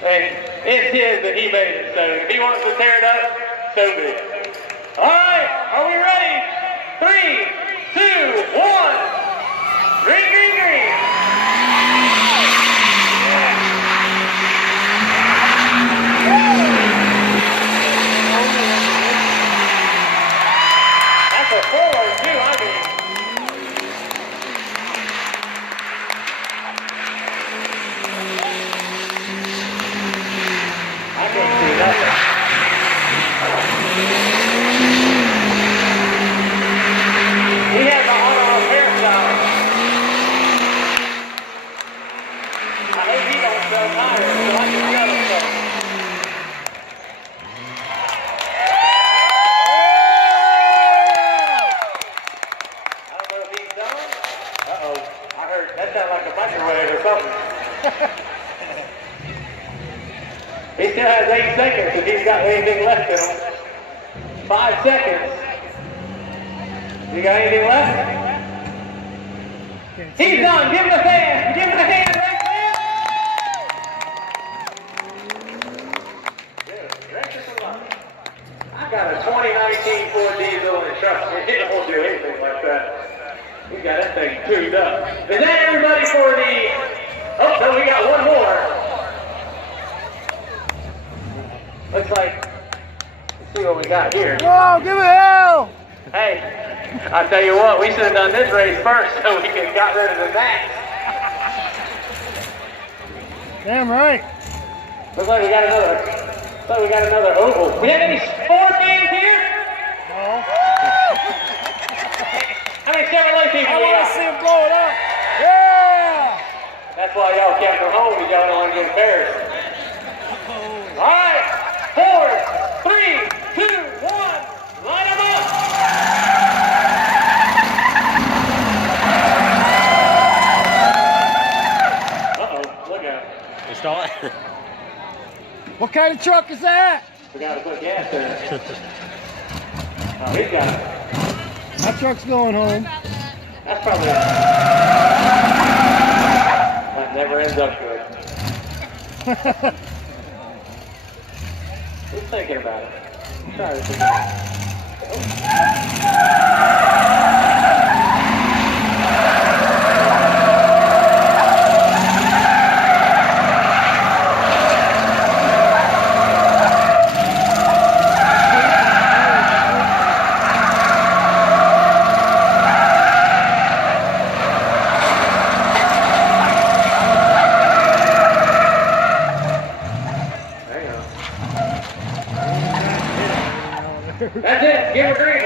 And it's his that he made it, so if he wants to tear it up, so be it. All right, are we ready? 3, 2, 1. Green, green, green. That's a 4 and 2, I mean. I can't see nothing. He has a auto hairstyle. I hope he don't sell tires, so I can sell them some. I don't know if he's done. Uh-oh. I heard that sounded like a microwave or something. He still has 8 seconds if he's got anything left in him. 5 seconds. You got anything left? He's done. Give him a hand. Give him a hand right there. I got a 2019 Ford diesel and trust me, it won't do anything like that. We got that thing tuned up. Is that everybody for the... Oh, no, we got one more. Looks like, let's see what we got here. Whoa, give it hell! Hey, I tell you what, we should have done this race first so we could have got rid of the gnats. Damn right. Looks like we got another oval. We have any Ford fans here? No. How many Chevrolet people I we want got? to see him blow it up. Yeah! That's why y'all kept them home because y'all don't want to get embarrassed. All right, 4, 3, 2, 1, line them up. Uh-oh, look out. You stole it? What kind of truck is that? We got to put gas in it. Oh, he's got it. My truck's going home. That's probably that never ends up good. Who's thinking about it? I'm trying to think about it. That's it. Give her green.